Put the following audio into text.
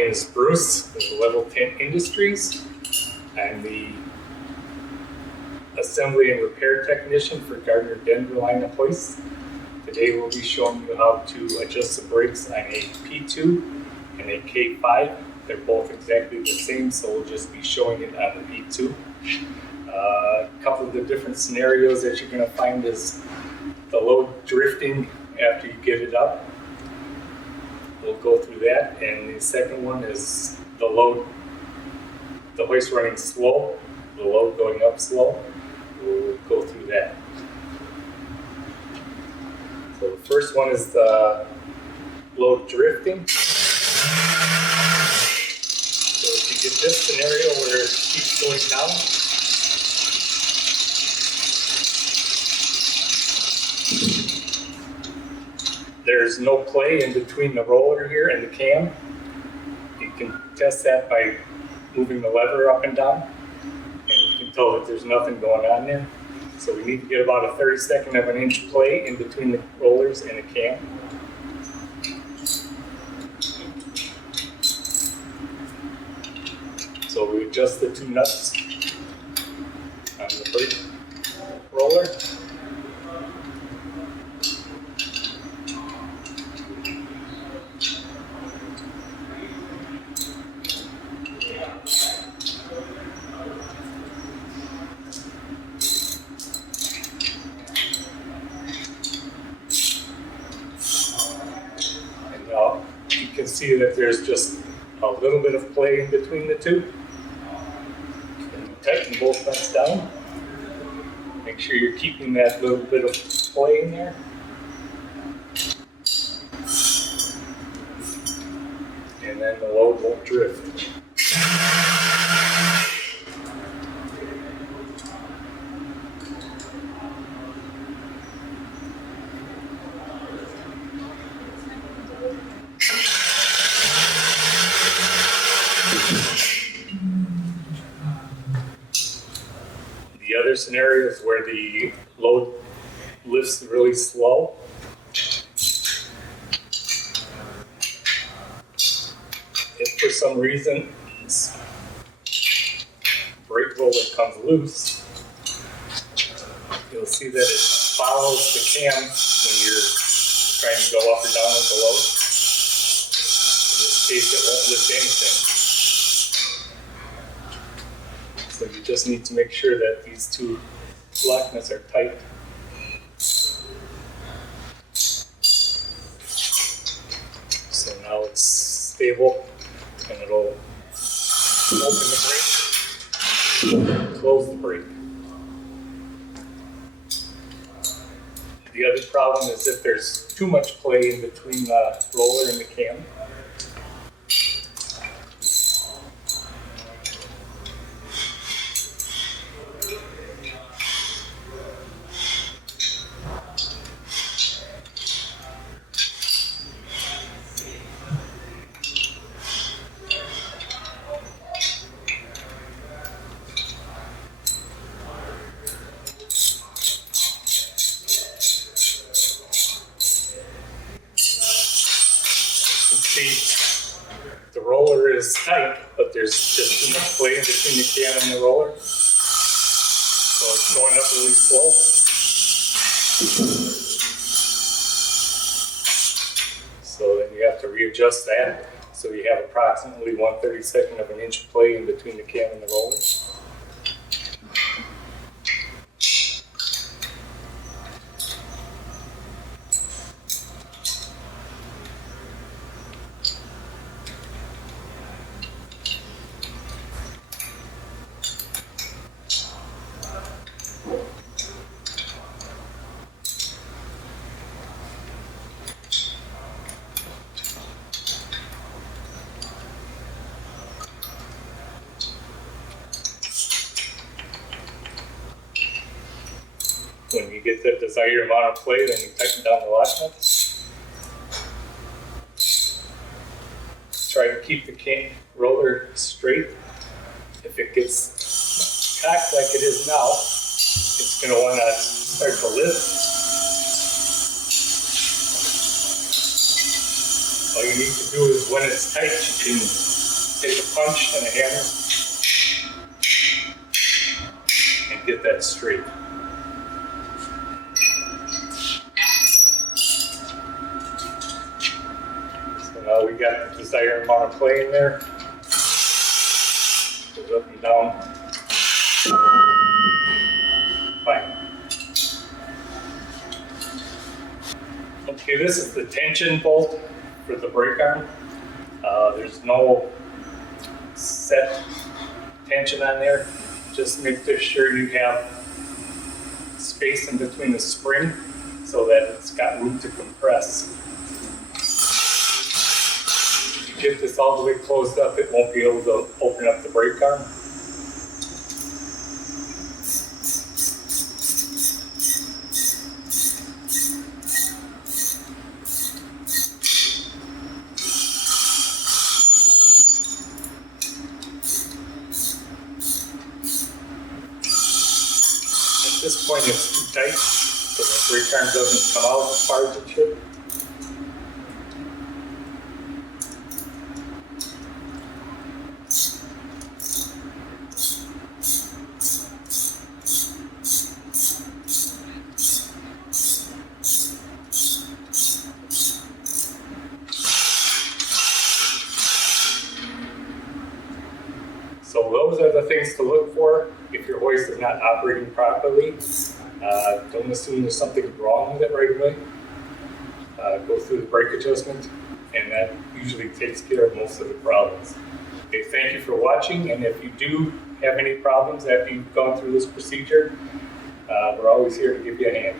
name is Bruce with Level 10 Industries. I'm the assembly and repair technician for Gardner Denver line of hoists. Today we'll be showing you how to adjust the brakes on a P2 and a K5. They're both exactly the same, so we'll just be showing it on the P2. A couple of the different scenarios that you're going to find is the load drifting after you get it up. We'll go through that. And the second one is the hoist running slow, the load going up slow. We'll go through that. So the first one is the load drifting. So if you get this scenario where it keeps going down, there's no play in between the roller here and the cam. You can test that by moving the lever up and down, and you can tell that there's nothing going on there. So we need to get about a 32nd of an inch play in between the rollers and the cam. So we adjust the two nuts on the brake roller. You can see that there's just a little bit of play in between the two. And you tighten both nuts down. Make sure you're keeping that little bit of play in there. And then the load won't drift. The other scenario is where the load lifts really slow. If for some reason this brake roller comes loose, you'll see that it follows the cam when you're trying to go up or down with the load. In this case, it won't lift anything. So you just need to make sure that these two lock nuts are tight. So now it's stable, and it'll open the brake, close the brake. The other problem is if there's too much play in between the roller and the cam. See, the roller is tight, but there's just too much play in between the cam and the roller. So it's going up really slow. So then you have to readjust that. So you have approximately 1/32 of an inch play in between the cam and the roller. When you get the desired amount of play, then you tighten down the lock nuts. Try to keep the roller straight. If it gets cocked like it is now, it's going to want to start to lift. All you need to do is when it's tight, you can take a punch and a hammer and get that straight. So now we got the desired amount of play in there. Goes up and down. Fine. Okay, this is the tension bolt for the brake arm. There's no set tension on there. Just make sure you have space in between the spring so that it's got room to compress. If you get this all the way closed up, it won't be able to open up the brake arm. At this point it's too tight, so the brake arm doesn't come out as far as it should. So those are the things to look for if your hoist is not operating properly. Don't assume there's something wrong with it right away. Go through the brake adjustment, and that usually takes care of most of the problems. Okay, thank you for watching, and if you do have any problems after you've gone through this procedure, we're always here to give you a hand.